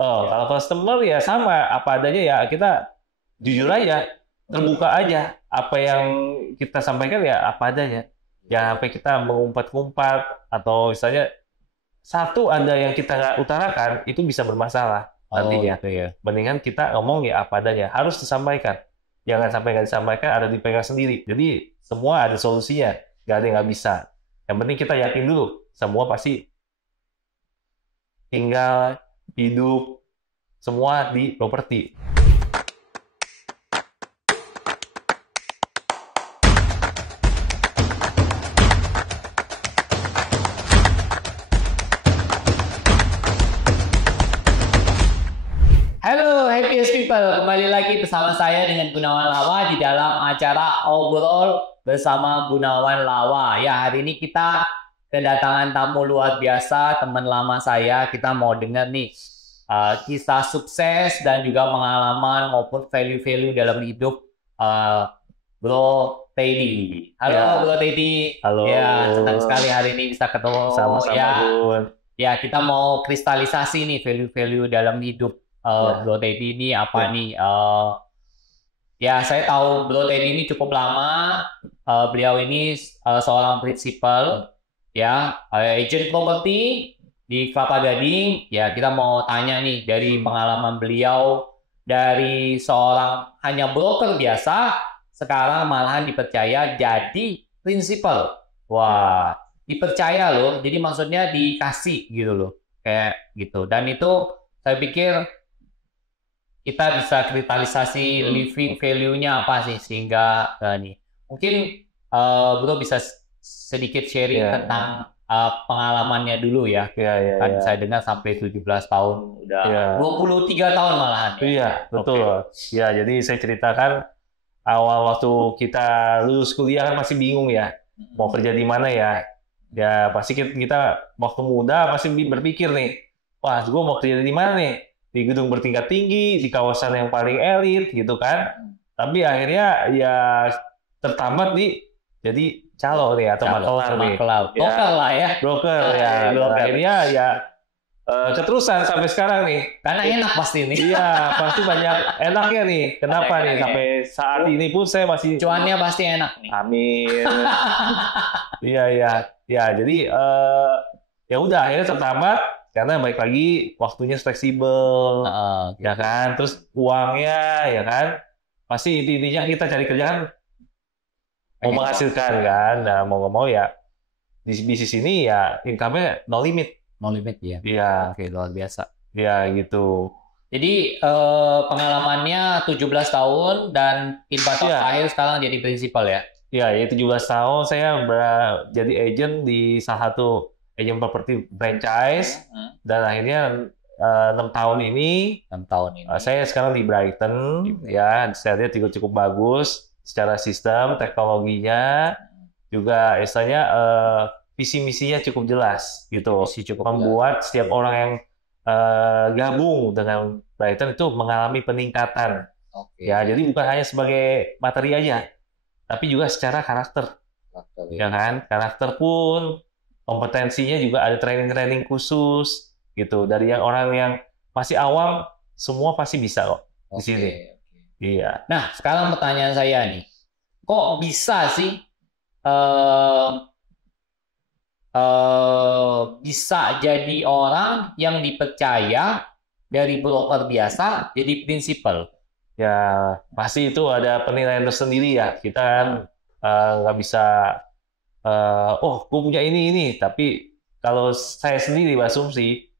Oh, kalau customer ya sama apa adanya ya kita jujur aja, terbuka aja. Apa yang kita sampaikan ya apa adanya. Ya sampai kita mengumpat-ngumpat atau misalnya satu ada yang kita nggak utarakan itu bisa bermasalah Oh nantinya. gitu ya. Mendingan kita ngomong ya apa adanya, harus disampaikan. Jangan sampai nggak disampaikan ada dipegang sendiri. Jadi semua ada solusinya, nggak ada yang nggak bisa. Yang penting kita yakin dulu, semua pasti tinggal hidup semua di properti. Halo happiest people, kembali lagi bersama saya dengan Gunawan Lawa di dalam acara Obrol bersama Gunawan Lawa. Ya, hari ini kita kedatangan tamu luar biasa, teman lama saya. Kita mau dengar nih kisah sukses dan juga pengalaman maupun value-value dalam hidup Bro Teddy. Halo Ya. Bro Teddy. Halo. Ya, senang sekali hari ini bisa ketemu. Sama-sama, Ya, Bun. ya kita mau kristalisasi nih value-value dalam hidup. Bro Teddy ini apa nih? Ya, saya tahu Bro Teddy ini cukup lama. Beliau ini seorang prinsipal, ya, agent properti di Kelapa Gading. Ya, kita mau tanya nih dari pengalaman beliau dari seorang hanya broker biasa, sekarang malahan dipercaya jadi prinsipal. Wah, dipercaya loh. Jadi maksudnya dikasih gitu loh, kayak gitu. Dan itu saya pikir kita bisa kristalisasi living value-nya apa sih sehingga nih mungkin Bro bisa sedikit sharing tentang pengalamannya dulu ya. Kan saya dengar sampai 17 tahun udah 23 tahun malahan ya. Iya, betul. Ya, jadi saya ceritakan awal waktu kita lulus kuliah kan masih bingung ya, mau kerja di mana ya. Ya pasti kita waktu muda pasti berpikir nih, wah gue mau kerja di mana nih? Di gedung bertingkat tinggi, di kawasan yang paling elit gitu kan. Tapi akhirnya ya tertambat di jadi calo nih atau makelar nih. Broker lah ya. Broker ya. Akhirnya ya keterusan sampai sekarang nih. Karena enak pasti nih. Iya, pasti banyak enaknya nih. Kenapa nih sampai saat ini pun saya masih cuannya pasti enak nih. Amin. Iya, iya. Ya, jadi ya udah akhirnya tertambat karena balik lagi waktunya fleksibel, ya kan. Terus uangnya, ya kan. Pasti intinya kita cari kerjaan mau menghasilkan kan. Nah, mau nggak mau ya di bisnis ini ya income-nya no limit. No limit ya. Iya. Oke, luar biasa. Ya gitu. Jadi pengalamannya 17 tahun dan impact akhir sekarang jadi prinsipal ya? Ya, 17 tahun saya jadi agent di salah satu agent properti franchise dan akhirnya 6 tahun ini saya sekarang di Brighton ya, saya lihat juga cukup bagus secara sistem teknologinya juga istilahnya visi misinya cukup jelas gitu, membuat setiap orang yang gabung dengan Brighton itu mengalami peningkatan. Ya, jadi bukan hanya sebagai materi aja, tapi juga secara karakter, ya kan? Karakter pun kompetensinya juga ada training-training khusus gitu. Dari yang orang yang masih awam, semua pasti bisa kok di sini. Iya. Nah, sekarang pertanyaan saya nih, kok bisa sih bisa jadi orang yang dipercaya dari broker biasa jadi prinsipal? Ya, pasti itu ada penilaian tersendiri ya. Kita kan nggak bisa, oh, gue punya ini. Tapi kalau saya sendiri berasumsi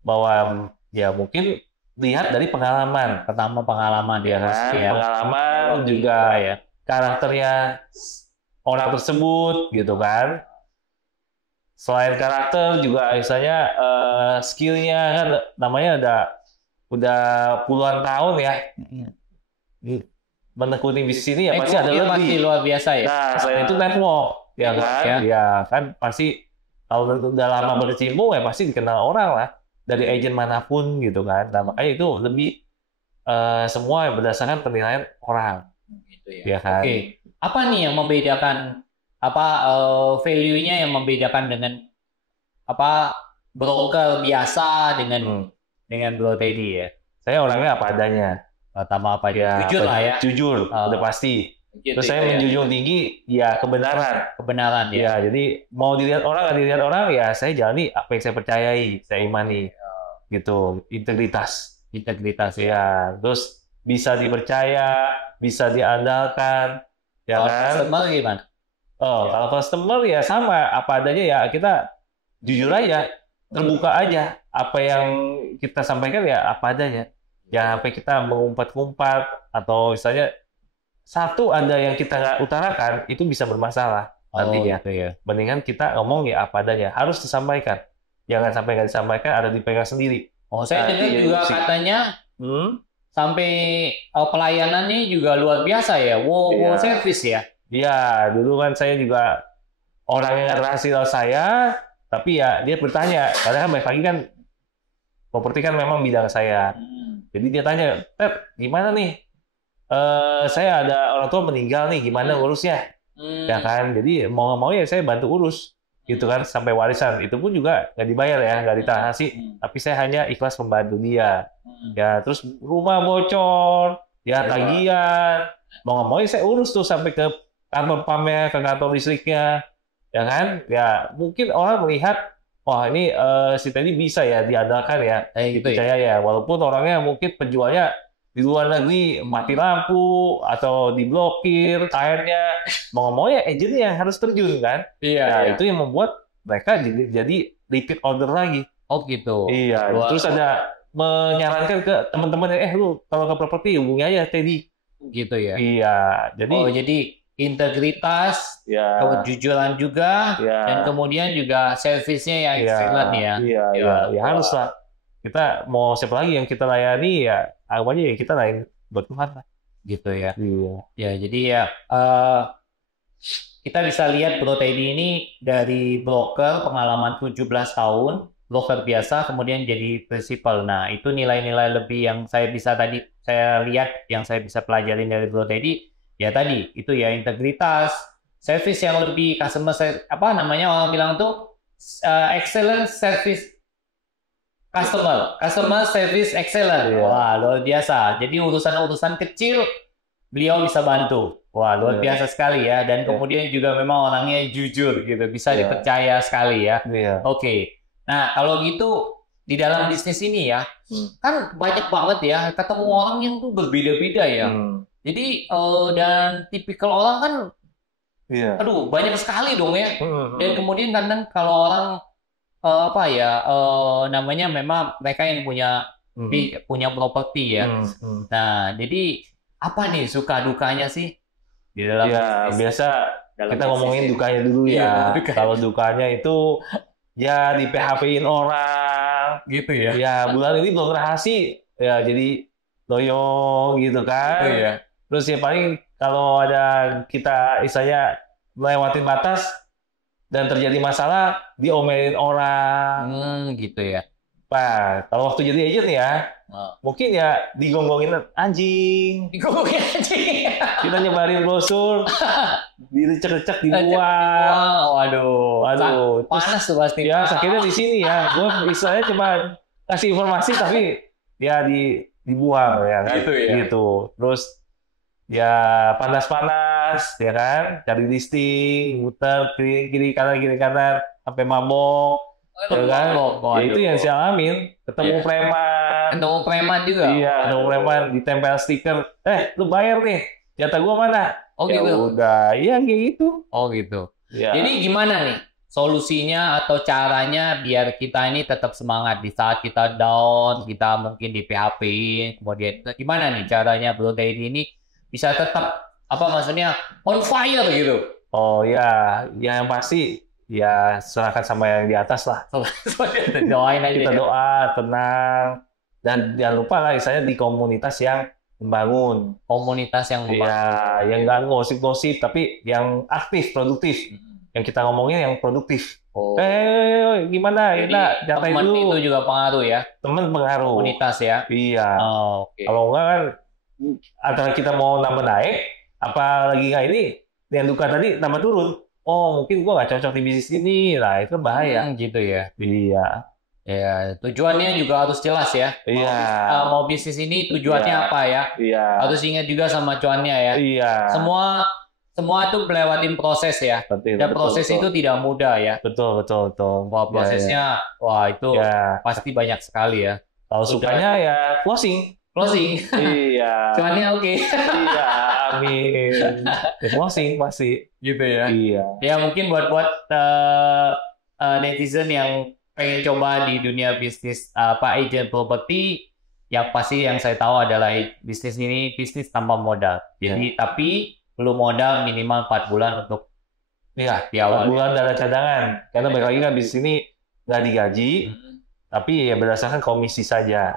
bahwa ya mungkin lihat dari pengalaman. Pertama pengalaman Ya kan? Pengalaman juga ya. Karakternya orang tersebut gitu kan. Selain karakter juga misalnya skillnya kan namanya udah puluhan tahun ya. Menekuni bisnis ini ya pasti ada lebih. Pasti luar biasa ya. Nah, selain itu network, ya kan? Ya kan pasti kalau udah lama berkecimpung ya pasti dikenal orang lah dari agent manapun gitu kan. Nah, makanya itu lebih semua berdasarkan penilaian orang. Gitu ya kan? Oke. Apa nih yang membedakan value-nya yang membedakan dengan broker biasa dengan dengan Bro Teddy ya. Saya orangnya apa adanya. Pertama apa Ya, jujur lah ya. Jujur, udah pasti. Gitu, Terus saya menjunjung tinggi ya kebenaran. Kebenaran ya. Ya, jadi mau dilihat orang, nggak dilihat orang, ya saya jalani apa yang saya percayai, saya imani. Gitu, integritas. Integritas ya. Ya, terus bisa dipercaya, bisa diandalkan, ya Kalau kan? customer gimana? Oh, kalau customer ya sama, apa adanya ya kita jujur aja, terbuka aja. Apa yang kita sampaikan ya apa adanya. Jangan sampai kita mengumpat-ngumpat atau misalnya satu ada yang kita nggak utarakan itu bisa bermasalah nantinya. Gitu ya. Mendingan kita ngomong ya apa adanya, harus disampaikan. Jangan sampai nggak disampaikan, ada dipegang sendiri. Saya dengar juga katanya sampai pelayanannya juga luar biasa ya, wow service ya. Iya, dulu kan saya juga orang yang nggak rahasia saya, tapi ya dia bertanya, karena kan balik lagi kan properti kan memang bidang saya. Jadi dia tanya, Ted, gimana nih? Saya ada orang tua meninggal nih, gimana ngurusnya? Ya kan, jadi mau nggak mau ya saya bantu urus, gitu kan, sampai warisan. Itu pun juga nggak dibayar ya, nggak ditransaksi, tapi saya hanya ikhlas membantu dia. Ya, terus rumah bocor, ya tagihan, mau nggak mau ya saya urus tuh sampai ke kantor PAM-nya, ke kantor listriknya, ya kan? Ya mungkin orang melihat, wah ini si Teddy bisa ya diandalkan ya, dipercaya ya. Walaupun orangnya mungkin penjualnya di luar negeri mati lampu atau diblokir airnya, mau nggak mau ya agentnya yang harus terjun kan? Iya. Itu yang membuat mereka jadi repeat order lagi. Oh gitu. Iya. Terus ada menyarankan ke teman-teman, lu kalau ke properti hubungi aja Teddy. Gitu ya. Iya. Jadi integritas, kejujuran juga, dan kemudian juga servisnya yang excellent ya. Iya, harus lah. Kita mau siapa lagi yang kita layani ya, aja ya kita lain buat Tuhan lah. Gitu ya. Iya. Ya, jadi ya kita bisa lihat Bro Teddy ini dari broker pengalaman 17 tahun, broker biasa kemudian jadi prinsipal. Nah, itu nilai-nilai lebih yang saya lihat, yang saya bisa pelajari dari Bro Teddy. Ya tadi itu ya integritas, service yang lebih customer orang bilang tuh excellent service customer service excellent. Wah, luar biasa. Jadi urusan-urusan kecil beliau bisa bantu. Wah, luar biasa sekali ya. Dan kemudian juga memang orangnya jujur gitu, bisa dipercaya sekali ya. Oke. Nah, kalau gitu di dalam bisnis ini ya, kan banyak banget ya ketemu orang yang tuh berbeda-beda ya. Jadi dan tipikal orang kan, aduh banyak sekali dong ya. Dan kemudian kadang kalau orang namanya memang mereka yang punya properti ya. Nah jadi apa nih suka dukanya sih di dalam bisnis? Biasa kita ngomongin dukanya dulu ya. Kalau dukanya itu ya di PHP-in orang gitu ya. Ya bulan ini belum rahasia ya jadi loyo gitu kan. Gitu ya. Terus ya paling kalau ada kita istilahnya melewatin batas dan terjadi masalah, diomelin orang. Gitu ya. Pak, kalau waktu jadi agent ya, mungkin ya digonggongin anjing. Digonggongin anjing. Kita nyebarin brosur, dicek-cek dibuang. Waduh. Panas tuh pasti. Ya, sakitnya di sini ya. Gue istilahnya cuma kasih informasi tapi ya dibuang ya kan. Gitu. Terus ya panas-panas ya kan, cari listing, muter kiri kanan sampai mabok ya kan. Ya itu yang saya alamin, ketemu preman juga. Iya, ketemu preman ditempel stiker, lu bayar nih, jatah gua mana? Gitu. Udah iya kayak gitu. Gitu ya. Jadi gimana nih solusinya atau caranya biar kita ini tetap semangat di saat kita down, kita mungkin di PHP, kemudian gimana nih caranya Bro Teddy ini bisa tetap maksudnya on fire gitu? Yang pasti ya serahkan sama yang di atas lah. Doain aja. Kita doa, tenang, dan jangan lupa lah saya di komunitas yang membangun. Komunitas yang membangun. Ya, yang nggak ngosip-ngosip tapi yang aktif, produktif. Yang kita ngomongin yang produktif. Gimana? Teman itu juga pengaruh ya? Teman pengaruh. Komunitas ya? Iya. Kalau enggak kan antara kita mau nambah naik, apalagi nggak ini, yang duka tadi nambah turun. Mungkin gua nggak cocok di bisnis ini, lah itu bahaya. Gitu ya. Iya. Ya, tujuannya juga harus jelas ya. Iya. Mau bisnis ini tujuannya apa ya? Iya. Harus ingat juga sama cuannya ya. Iya. Semua itu melewatin proses ya. Dan proses itu tidak mudah ya. Betul. Wah, prosesnya, wah itu pasti banyak sekali ya. Kalau sukanya ya closing. Iya. Cuannya oke. Iya, amin. Closing pasti. Gitu ya. Iya. Ya mungkin buat netizen yang pengen coba di dunia bisnis agent properti, yang pasti yang saya tahu adalah bisnis ini bisnis tanpa modal. Jadi tapi perlu modal minimal 4 bulan untuk di awal. 4 bulan dana cadangan. Karena balik lagi kan bisnis ini nggak digaji, tapi ya berdasarkan komisi saja.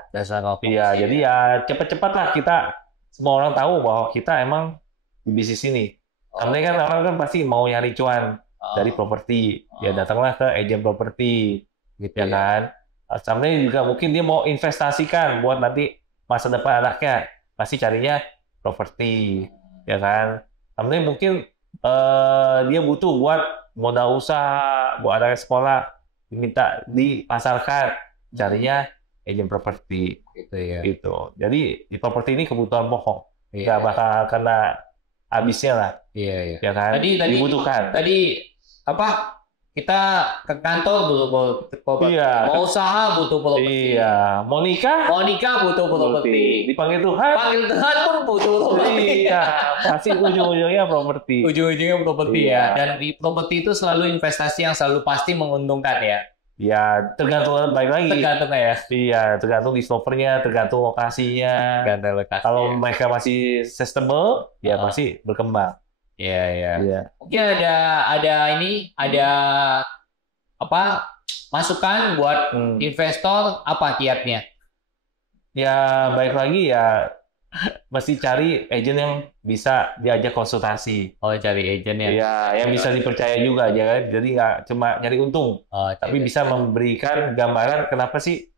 Iya, jadi ya cepat-cepat lah kita semua orang tahu bahwa kita emang di bisnis ini. Karena kan orang kan pasti mau nyari cuan dari properti, ya datanglah ke agent properti. Gitu ya kan. Sampai juga mungkin dia mau investasikan buat nanti masa depan anaknya, pasti carinya properti, ya kan. Sampai mungkin dia butuh buat modal usaha, buat anaknya sekolah, diminta dipasarkan, carinya agent properti, gitu ya. Gitu. Jadi di properti ini kebutuhan pokok, nggak bakal kena habisnya lah, ya kan. Tadi dibutuhkan. Tadi apa? Kita ke kantor butuh properti. Mau usaha butuh properti. Iya. Mau nikah butuh properti. Dipanggil Tuhan pun butuh properti. Iya. Pasti ujung-ujungnya properti. Ya. Dan di properti itu selalu investasi yang selalu pasti menguntungkan ya. Ya, tergantung baik lagi. Tergantung ya. Iya, tergantung developernya, tergantung lokasinya. Kalau mereka masih sustainable, ya pasti berkembang. Iya. Mungkin ada apa masukan buat investor apa kiatnya? Ya baik lagi ya mesti cari agent yang bisa diajak konsultasi. Cari agent ya. Iya, yang bisa dipercaya juga aja kan. Jadi nggak cuma nyari untung, tapi bisa memberikan gambaran kenapa sih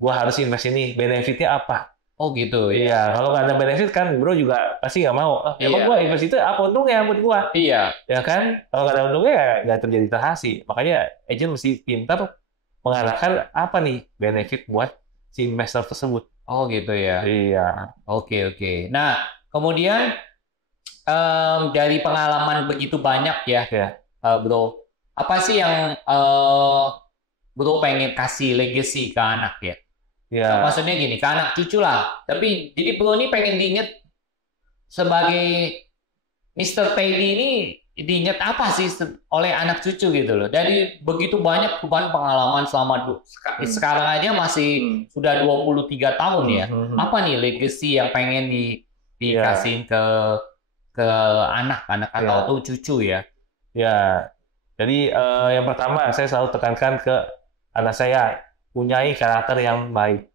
gua harus invest ini, benefitnya apa. Oh gitu ya. Iya, kalau nggak ada benefit kan bro juga pasti nggak mau. Emang gua invest itu apa untungnya buat gua? Iya. Ya kan, kalau nggak ada untungnya ya nggak terjadi transaksi. Makanya agent mesti pintar mengarahkan apa nih benefit buat si investor tersebut. Oh gitu ya. Iya. Oke. Nah, kemudian dari pengalaman begitu banyak ya, bro, apa sih yang bro pengen kasih legacy ke anak ya? Ya. Maksudnya gini, ke anak cucu lah. Tapi jadi bro ini pengen diingat sebagai Mr. Teddy ini diingat apa sih oleh anak cucu gitu loh. Dari begitu banyak pengalaman selama sekarang aja masih sudah 23 tahun ya. Apa nih legacy yang pengen dikasih ke anak-anak atau cucu ya? Ya. Jadi yang pertama saya selalu tekankan ke anak saya, punyai karakter yang baik.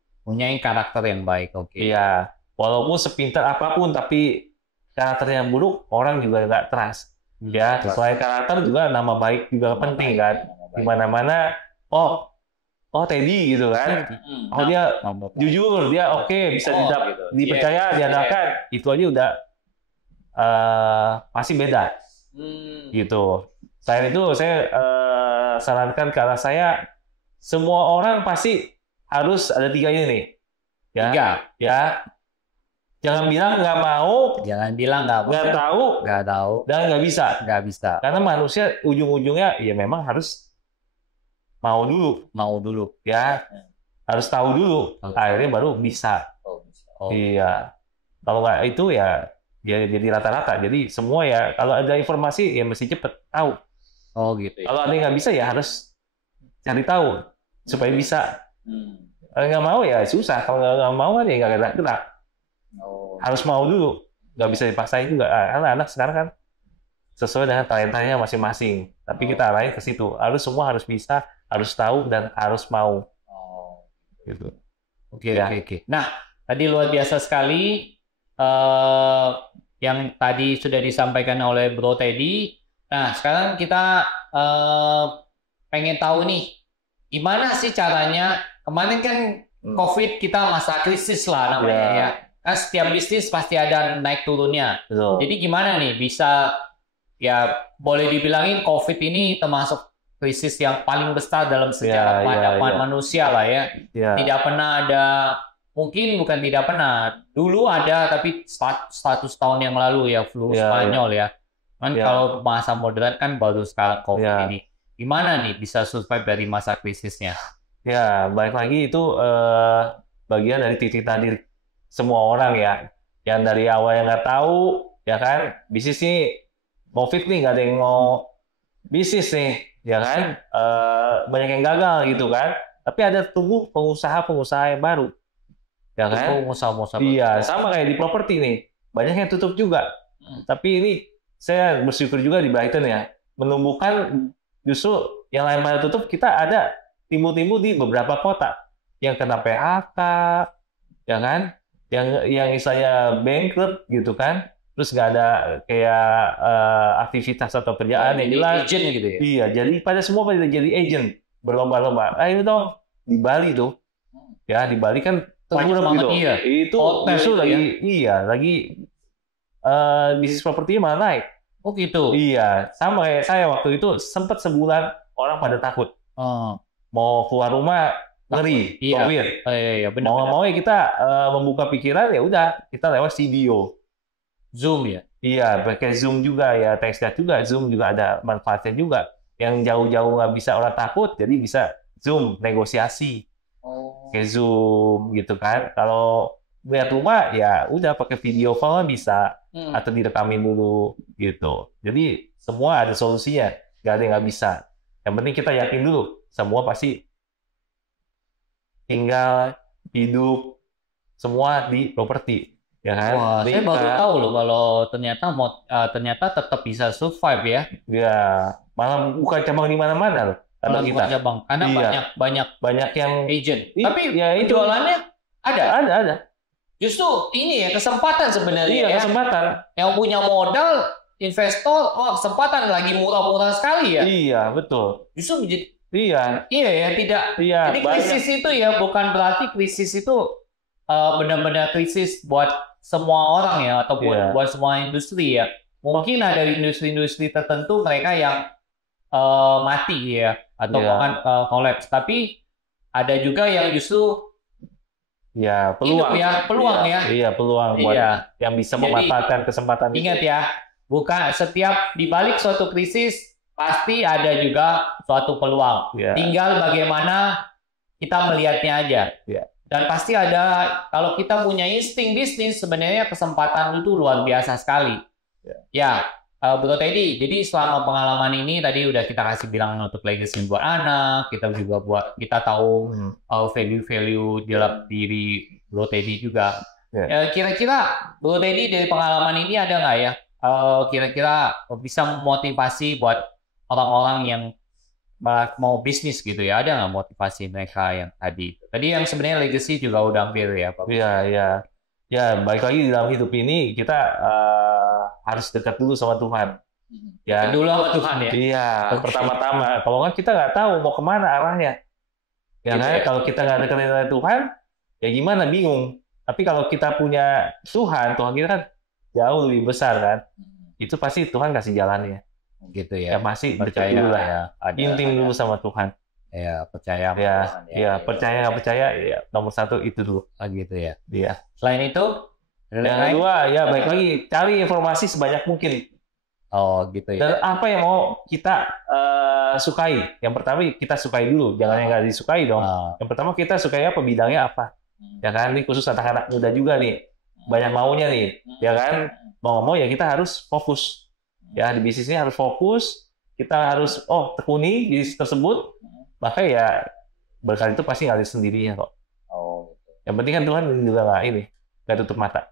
Oke. Iya. Walaupun sepintar apapun, tapi karakternya buruk, orang juga nggak trust. Ya, selain karakter juga nama baik juga penting kan. Di mana-mana, Teddy gitu kan. Dia jujur, dia bisa dipercaya, diandalkan. Itu aja udah pasti beda. Gitu. Selain itu, saya sarankan ke anak saya, semua orang pasti harus ada 3 ini nih. Ya. Jangan bilang nggak mau. Jangan bilang nggak tahu. Dan nggak bisa. Karena manusia ujung-ujungnya ya memang harus mau dulu. Ya. Harus tahu dulu. Akhirnya baru bisa. Iya. Kalau nggak itu ya jadi rata-rata. Jadi semua ya kalau ada informasi ya mesti cepet tahu. Gitu. Kalau ada yang nggak bisa ya harus cari tahu supaya bisa. Kalau nggak mau ya susah. Kalau nggak mau kan ya nggak gerak. Harus mau dulu, nggak bisa dipaksain juga. Karena anak sekarang kan sesuai dengan talentanya masing-masing. Tapi kita arahin ke situ. Semua harus bisa, harus tahu dan harus mau. Gitu. Oke. Nah, tadi luar biasa sekali yang tadi sudah disampaikan oleh Bro Teddy. Nah, sekarang kita pengen tahu nih, gimana sih caranya? Kemarin kan COVID kita masa krisis lah namanya ya. Kan setiap bisnis pasti ada naik turunnya. Jadi gimana nih bisa ya boleh dibilangin COVID ini termasuk krisis yang paling besar dalam sejarah manusia lah ya. Tidak pernah ada, mungkin bukan tidak pernah, dulu ada tapi 100 tahun yang lalu ya, flu Spanyol ya. Kan kalau masa modern kan baru sekarang COVID ini. Gimana nih bisa survive dari masa krisisnya? Ya, balik lagi itu bagian dari titik tadi semua orang ya. Yang dari awal yang nggak tahu, ya kan, bisnis nih, COVID nih, nggak ada yang mau bisnis nih, ya kan, banyak yang gagal gitu kan. Tapi ada tumbuh pengusaha-pengusaha yang baru, ya kan. Pengusaha-pengusaha. Iya, sama kayak di properti nih, banyak yang tutup juga. Tapi ini saya bersyukur juga di Brighton ya, menumbuhkan justru yang lain pada tutup, kita ada timbul-timbul di beberapa kota yang kena PHK, ya kan, yang istilahnya bankrupt gitu kan, terus nggak ada kayak aktivitas atau kerjaan yang jelas. Agent gitu ya? Iya, jadi pada semua pada jadi agent, berlomba-lomba. Ayo dong, di Bali tuh, ya di Bali kan banyak banget gitu. Iya. Itu justru lagi bisnis propertinya malah naik. Oh gitu? Iya, sama kayak saya waktu itu sempat sebulan orang pada takut. Mau keluar rumah ngeri, COVID. Iya, benar. Mau nggak mau ya kita membuka pikiran, ya udah kita lewat video, Zoom ya. Iya, pakai Zoom juga ya, text juga, Zoom juga ada manfaatnya juga. Yang jauh-jauh nggak bisa orang takut, jadi bisa Zoom negosiasi, pakai Zoom gitu kan. Kalau lihat rumah ya udah pakai video call bisa, atau direkamin dulu gitu. Jadi semua ada solusinya, nggak ada yang nggak bisa. Yang penting kita yakin dulu, semua pasti tinggal hidup semua di properti, ya kan? Wah, saya baru tahu loh kalau ternyata tetap bisa survive ya. Ya, malah bukan cabang di mana-mana loh. Kalau kita cabang, karena banyak yang agent. Tapi ya jualannya ada. Justru ini ya kesempatan sebenarnya. Iya, kesempatan. Yang punya modal, investor, kesempatan lagi murah-murah sekali ya. Iya, betul. Justru menjadi Iya ya, tidak. Iya, jadi krisis itu ya bukan berarti krisis itu benar-benar krisis buat semua orang ya, atau buat semua industri ya. Mungkin ada industri-industri tertentu mereka yang mati ya, atau bahkan kolaps. Tapi ada juga yang justru peluang buat yang bisa memanfaatkan kesempatan. Ingat ya, bukan setiap di balik suatu krisis pasti ada juga suatu peluang. Tinggal bagaimana kita melihatnya aja. Dan pasti ada, kalau kita punya insting bisnis, sebenarnya kesempatan itu luar biasa sekali. Bro Teddy, jadi selama pengalaman ini tadi udah kita kasih bilang untuk legacy buat anak, kita juga kita tahu value-value dalam diri Bro Teddy juga. Kira-kira Bro Teddy dari pengalaman ini ada nggak ya? Kira-kira bisa motivasi buat orang-orang yang mau bisnis gitu ya, ada nggak motivasi mereka yang tadi? Tadi yang sebenarnya legacy juga udah hampir ya, Pak. Iya, balik lagi di dalam hidup ini kita harus dekat dulu sama Tuhan. Ya, dulu sama Tuhan ya. Iya, pertama-tama. Kalau nggak kita nggak tahu mau kemana arahnya. Kalau kita nggak dekat dengan Tuhan, ya gimana, bingung. Tapi kalau kita punya Tuhan kita kan jauh lebih besar kan. Itu pasti Tuhan kasih jalannya. Gitu ya. Masih percaya dulu lah. Intim dulu sama Tuhan. Ya, percaya. Percaya nggak percaya, ya nomor satu itu dulu. Gitu ya. Iya. Selain itu, yang kedua, baik lagi cari informasi sebanyak mungkin. Gitu ya. Dan apa yang mau kita sukai? Yang pertama kita sukai dulu, jangan yang nggak disukai dong. Yang pertama kita sukai apa, bidangnya apa? Ya kan, ini khusus anak-anak muda juga nih, banyak maunya nih, ya kan? Mau ya kita harus fokus. Ya, di bisnisnya harus fokus, kita harus tekuni bisnis tersebut, maka ya berkali itu pasti ngalir sendirinya kok. Yang penting kan Tuhan juga nggak tutup mata.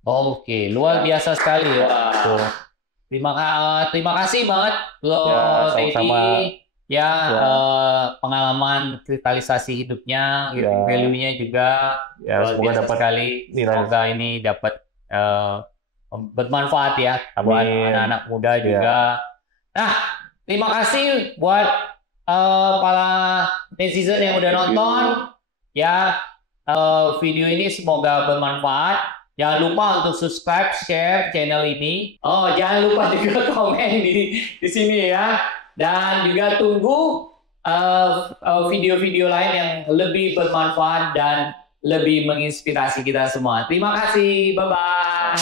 Oke, luar biasa sekali ya. Terima kasih banget Bro Teddy. Pengalaman kristalisasi hidupnya, value-nya juga semoga dapat sekali. Semoga ini dapat bermanfaat ya buat anak-anak muda juga. Nah, terima kasih buat para netizen yang udah nonton ya. Video ini semoga bermanfaat. Jangan lupa untuk subscribe, share channel ini. Jangan lupa juga komen di sini ya. Dan juga tunggu video-video lain yang lebih bermanfaat dan lebih menginspirasi kita semua. Terima kasih, bye-bye.